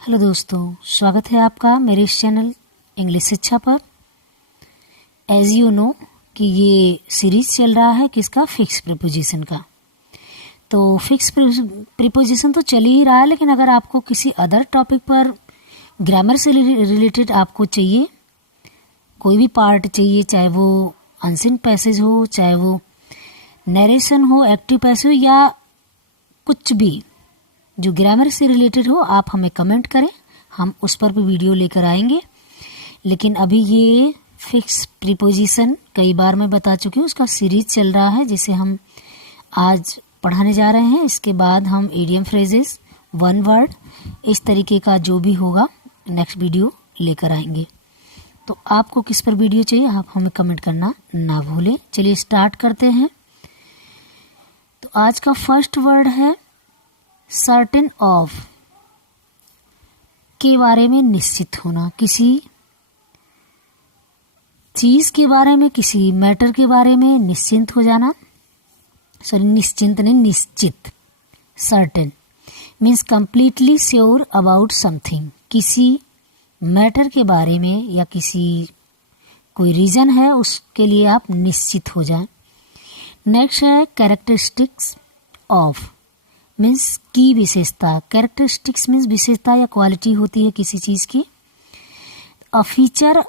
Hello दोस्तों, स्वागत है आपका मेरे इस चैनल इंग्लिश शिक्षा पर। एज यू नो कि ये सीरीज चल रहा है किसका, फिक्स प्रीपोजिशन का। तो फिक्स प्रीपोजिशन तो चल ही रहा है, लेकिन अगर आपको किसी अदर टॉपिक पर ग्रामर से रिलेटेड आपको चाहिए, कोई भी पार्ट चाहिए, चाहे वो अनसीन पैसेज हो, चाहे वो नरेशन हो, एक्टिव पैसेज हो, या कुछ भी जो ग्रामर से रिलेटेड हो, आप हमें कमेंट करें, हम उस पर भी वीडियो लेकर आएंगे। लेकिन अभी ये फिक्स प्रीपोजिशन कई बार मैं बता चुकी हूँ, उसका सीरीज चल रहा है जिसे हम आज पढ़ाने जा रहे हैं। इसके बाद हम इडियम फ्रेजेस, वन वर्ड, इस तरीके का जो भी होगा नेक्स्ट वीडियो लेकर आएंगे। तो आपको किस पर वीडियो चाहिए, आप हमें कमेंट करना ना भूलें। चलिए स्टार्ट करते हैं। तो आज का फर्स्ट वर्ड है सर्टेन ऑफ, के बारे में निश्चित होना, किसी चीज के बारे में, किसी मैटर के बारे में निश्चिंत हो जाना। सॉरी, निश्चिंत नहीं, निश्चित। Certain means completely sure about something, किसी मैटर के बारे में या किसी कोई रीजन है उसके लिए आप निश्चित हो जाएं। नेक्स्ट है कैरेक्टरिस्टिक्स ऑफ, मीन्स की विशेषता। कैरेक्टरिस्टिक्स मीन्स विशेषता या क्वालिटी होती है किसी चीज की। अ फीचर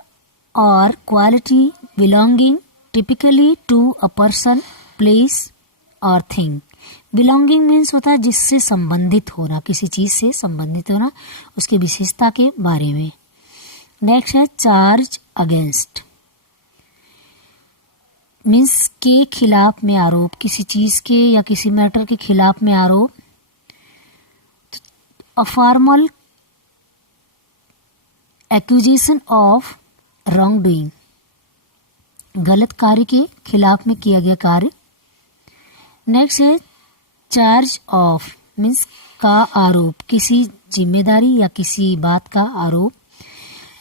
और quality belonging typically to a person, place और थिंग। बिलोंगिंग मीन्स होता है जिससे संबंधित होना, किसी चीज से संबंधित होना, उसकी विशेषता के बारे में। नेक्स्ट है चार्ज अगेंस्ट, मीन्स के खिलाफ में आरोप, किसी चीज के या किसी मैटर के खिलाफ में आरोप। A formal accusation of wrong doing, गलत कार्य के खिलाफ में किया गया कार्य। नेक्स्ट है चार्ज ऑफ, मीन्स का आरोप, किसी जिम्मेदारी या किसी बात का आरोप।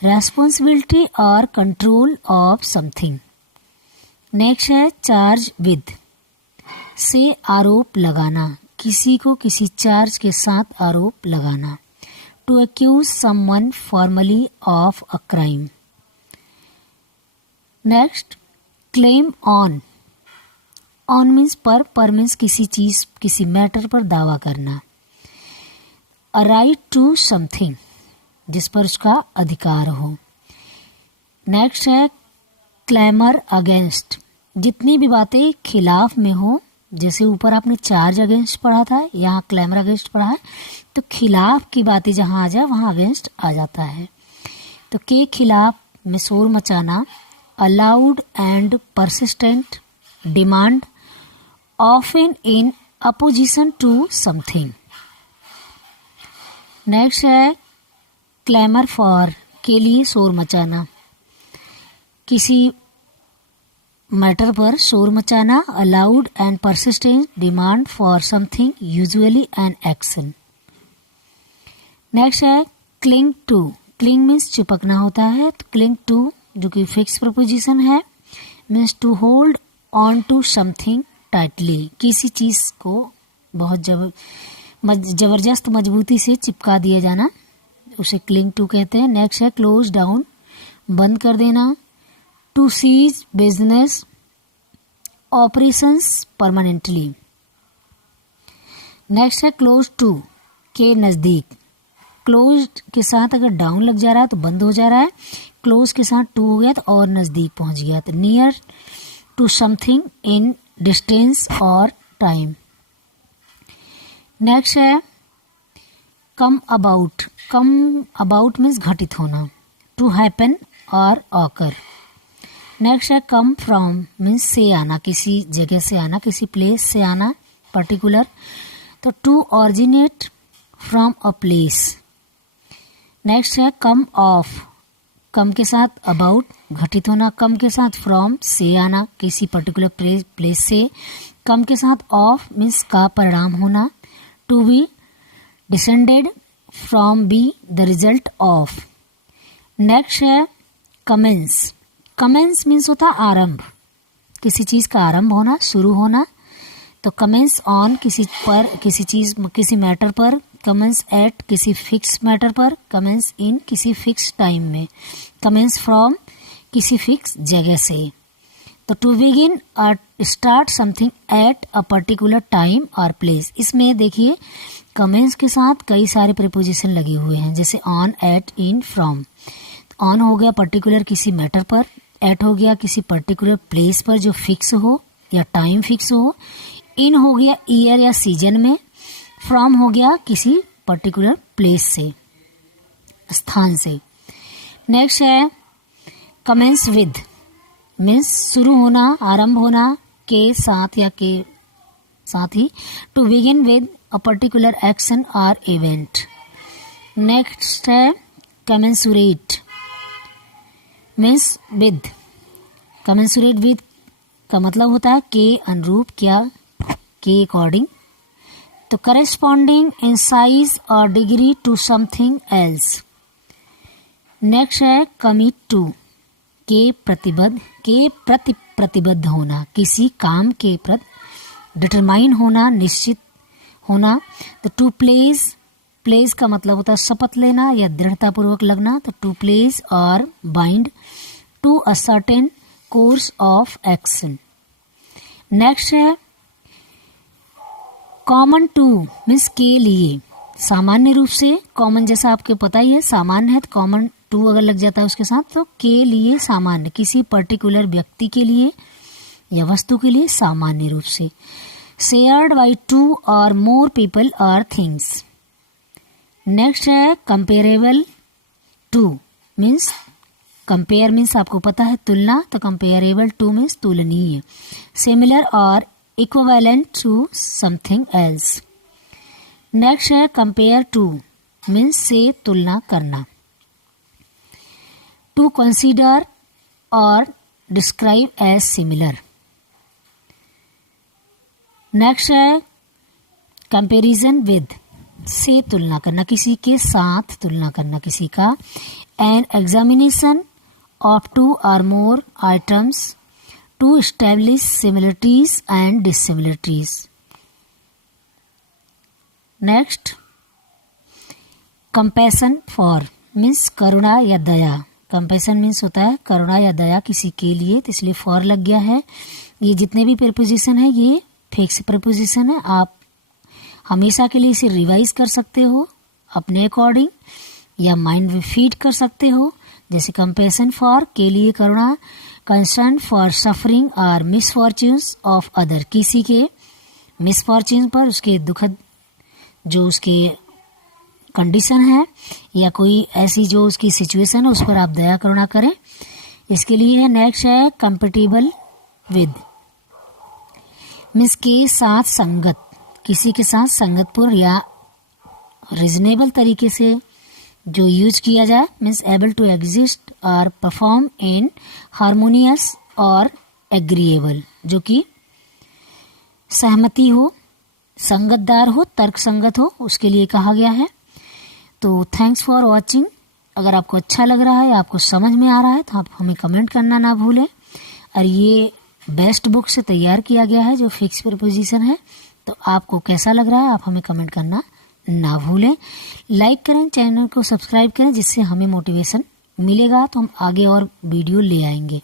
रेस्पॉन्सिबिलिटी और कंट्रोल ऑफ समथिंग। नेक्स्ट है चार्ज विद, से आरोप लगाना, किसी को किसी चार्ज के साथ आरोप लगाना। To accuse someone formally of a crime. Next claim on, on means पर मीन्स किसी चीज, किसी मैटर पर दावा करना। अ राइट टू समथिंग, जिस पर उसका अधिकार हो। नेक्स्ट है क्लेमर अगेंस्ट, जितनी भी बातें खिलाफ में हो, जैसे ऊपर आपने चार्ज अगेंस्ट पढ़ा था, यहाँ क्लेमर अगेंस्ट पढ़ा है, तो खिलाफ की बातें जहां आ जाए वहां अगेंस्ट आ जाता है। तो के खिलाफ में शोर मचाना। A loud and persistent demand, often in opposition to something. Next है क्लेमर फॉर, के लिए शोर मचाना, किसी मैटर पर शोर मचाना। A loud and persistent demand for something, usually an action. Next है क्लिंग टू, क्लिंग मीन्स चिपकना होता है, तो क्लिंग टू जो कि फिक्स प्रपोजिशन है, means to hold on to something tightly, किसी चीज को बहुत जबरदस्त मजबूती से चिपका दिया जाना, उसे क्लिंग टू कहते हैं। नेक्स्ट है क्लोज डाउन, बंद कर देना। To cease business operations permanently. Next है क्लोज टू, के नजदीक। क्लोज के साथ अगर डाउन लग जा रहा है तो बंद हो जा रहा है, क्लोज के साथ टू हो गया तो और नजदीक पहुंच गया, तो near to something in distance और टाइम। नेक्स्ट है come about, come about means घटित होना। टू हैपन और ऑकर। नेक्स्ट है कम फ्रॉम, मीन्स से आना, किसी जगह से आना, किसी प्लेस से आना पर्टिकुलर, तो to originate from a place. Next है कम ऑफ, कम के साथ अबाउट घटित होना, कम के साथ फ्रॉम से आना, किसी पर्टिकुलर प्लेस से। कम के साथ ऑफ मीन्स का परिणाम होना। To be descended from be the result of. Next है कमेंस, कमेंस मीन्स होता है आरंभ, किसी चीज का आरंभ होना, शुरू होना। तो कमेंस ऑन, किसी पर, किसी चीज, किसी मैटर पर कमेंस एट किसी फिक्स मैटर पर, कमेंस इन किसी फिक्स टाइम में, कमेंस फ्रॉम किसी फिक्स जगह से। तो टू बिगिन और start something at a particular time और प्लेस, इसमें देखिए कमेंस के साथ कई सारे प्रीपोजिशन लगे हुए हैं, जैसे on, at, in, from. On हो गया पर्टिकुलर किसी मैटर पर, एट हो गया किसी पर्टिकुलर प्लेस पर जो फिक्स हो या टाइम फिक्स हो, इन हो गया ईयर या सीजन में, फ्रॉम हो गया किसी पर्टिकुलर प्लेस से, स्थान से। नेक्स्ट है कमेंस विद, मीन्स शुरू होना, आरंभ होना के साथ या के साथ ही। To begin with a particular action और इवेंट। नेक्स्ट है commensurate, means with. Commensurate with का मतलब होता है के अनुरूप, क्या के अकॉर्डिंग। तो करेस्पॉन्डिंग इन साइज और degree to something else. Next है कमिट टू, के प्रतिबद्ध, के प्रति प्रतिबद्ध होना, किसी काम के प्रति। डिटरमाइन होना, निश्चित होना। तो टू प्लेस, प्लेस का मतलब होता है शपथ लेना या दृढ़ता पूर्वक लगना। तो टू प्लेस और bind to a certain course of action. Next है कॉमन टू, मीन्स के लिए, सामान्य रूप से। कॉमन जैसा आपको पता ही है सामान्य है, तो कॉमन टू अगर लग जाता है उसके साथ तो के लिए सामान्य, किसी पर्टिकुलर व्यक्ति के लिए या वस्तु के लिए सामान्य रूप से। Shared by two or more people or things. Next है comparable to, means compare means आपको पता है तुलना, तो कंपेरेबल टू मीन्स तुलनीय। Similar or equivalent to something else. Next है कंपेयर टू, मीन्स से तुलना करना। To consider or describe as similar. Next है कंपैरिजन विद, से तुलना करना, किसी के साथ तुलना करना किसी का। An examination of two or more items to establish similarities and dissimilarities. Next compassion for, means करुणा या दया। कंपैशन मीन्स होता है करुणा या दया किसी के लिए, तो इसलिए फॉर लग गया है। ये जितने भी प्रीपोजिशन है ये फिक्स प्रीपोजिशन है, आप हमेशा के लिए इसे रिवाइज कर सकते हो अपने अकॉर्डिंग या माइंड में फीड कर सकते हो। जैसे कंपैशन फॉर के लिए करुणा, कंसर्न फॉर सफरिंग और मिसफॉर्च्यून्स ऑफ अदर, किसी के मिसफॉर्च्यून पर, उसके दुखद जो उसके कंडीशन है या कोई ऐसी जो उसकी सिचुएशन है उस पर आप दया करुणा करें, इसके लिए है। नेक्स्ट है कंपेटिबल विद, मीन्स के साथ संगत, किसी के साथ संगतपूर्ण या रीजनेबल तरीके से जो यूज किया जाए। मीन्स एबल टू एग्जिस्ट और परफॉर्म इन हार्मोनियस और एग्रीएबल, जो कि सहमति हो, संगतदार हो, तर्क संगत हो, उसके लिए कहा गया है। तो थैंक्स फॉर वॉचिंग। अगर आपको अच्छा लग रहा है, आपको समझ में आ रहा है तो आप हमें कमेंट करना ना भूलें। और ये बेस्ट बुक से तैयार किया गया है जो फिक्स प्रीपोजिशन है, तो आपको कैसा लग रहा है आप हमें कमेंट करना ना भूलें। लाइक करें, चैनल को सब्सक्राइब करें, जिससे हमें मोटिवेशन मिलेगा तो हम आगे और वीडियो ले आएंगे।